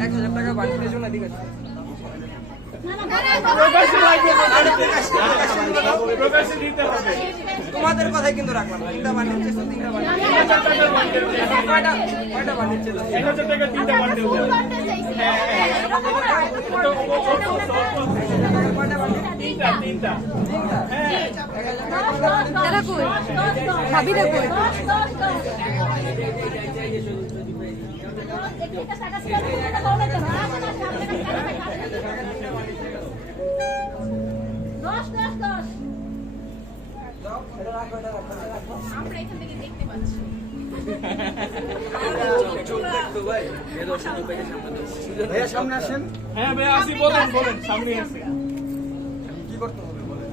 1000 টাকা বাড়ির জন্য দিকে তোমাদের কথাই কিন্তু রাখলাম। তিনটা বান্ডিল চেয়েছো, তিনটা বান্ডিল কয়টা বান্ডিল চেয়েছো? 1000 টাকা তিনটা বান্ডিল। তিনটা তারা কই ভাবিরা কই আমরা এখান থেকে দেখতে পাচ্ছি। ভাইয়া সামনে আসেন। হ্যাঁ ভাই আসি, বলেন বলেন, সামনে আসি। কি করতে হবে বলেন?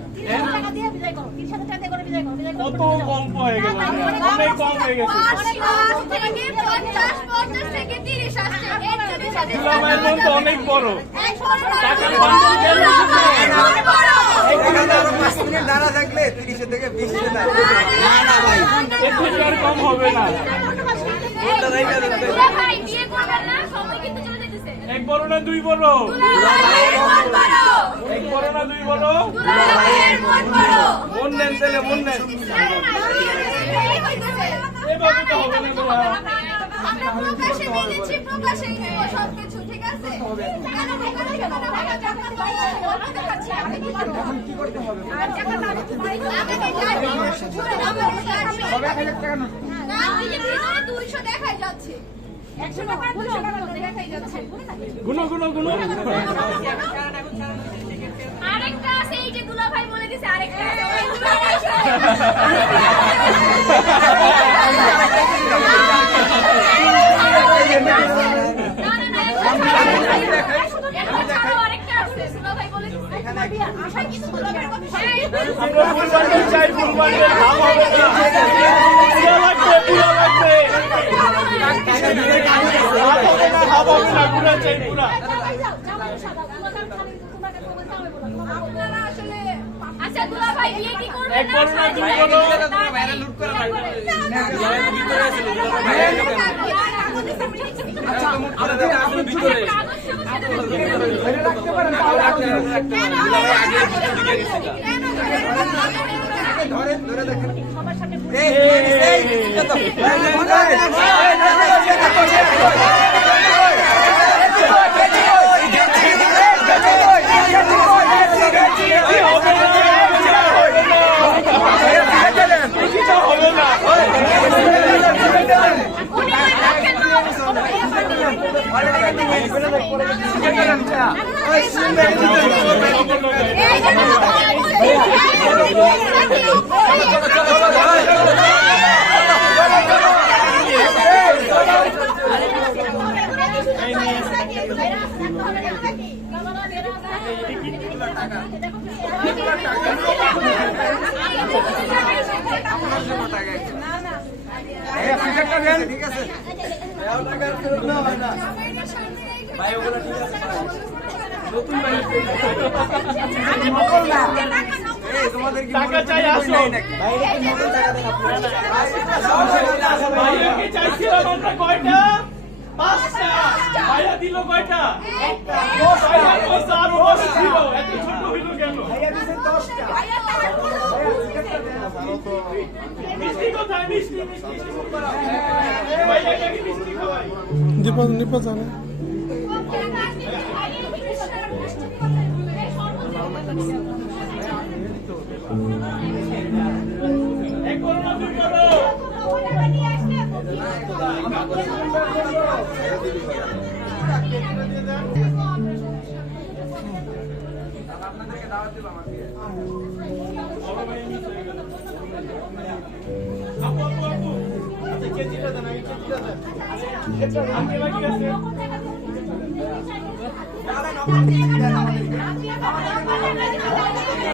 কত কম হয়ে গেল, অনেক কম হয়ে গেছে। দুলাভাইয়ের মন তো অনেক বড়। টাকার বান্ডেল গেল। 5 মিনিট দাঁড়া থাকলে 30 থেকে 20 টাকা। না ভাই, এর থেকে আর কম হবে না। এক বড় না দুই বড়? এক বড় না দুই বড়? মন নেন ছেলে, মন নেন। এভাবে তো হবে না ভাই। কি করতে হবে? গুনো গুনো গুনো। আরেকটা আছে, এই যে দুলাভাই বলে দিছে আরেকটা আছে। আমরা ফুল বান্ডেল চাই, ফুল বান্ডেল দাম হবে না। পুরো লাগবে, পুরো লাগবে। হাফ হবে না, পুরো চাই, পুরো। আচ্ছা দুলাভাই বিয়ে কি করবে? এক বড় না দুই বড়? ধরে দেখেন। ঠিক আছে ভাই, ওগুলো ঠিক আছে নতুন ভাই। তোমাদের কি টাকা চাই? আসো ভাইয়াকে চাইছিলাম আমরা কয়টা? 5টা। ভাইয়া দিল কয়টা? আরো 10 ছিল, এত ছোট হইল কেন? মিষ্টি কোথায়? মিষ্টি মিষ্টি ভাইয়াকে কি মিষ্টি খাওয়াই? নিপা জানে এক বড় না দুই বড়? আপনাদেরকে দাওয়াত দিব আমার বিয়ে। আপু আপু আপু, আচ্ছা কেজিটা দেন, আমি কেজিটা দেন। আমি বাকি আছে। আমাদের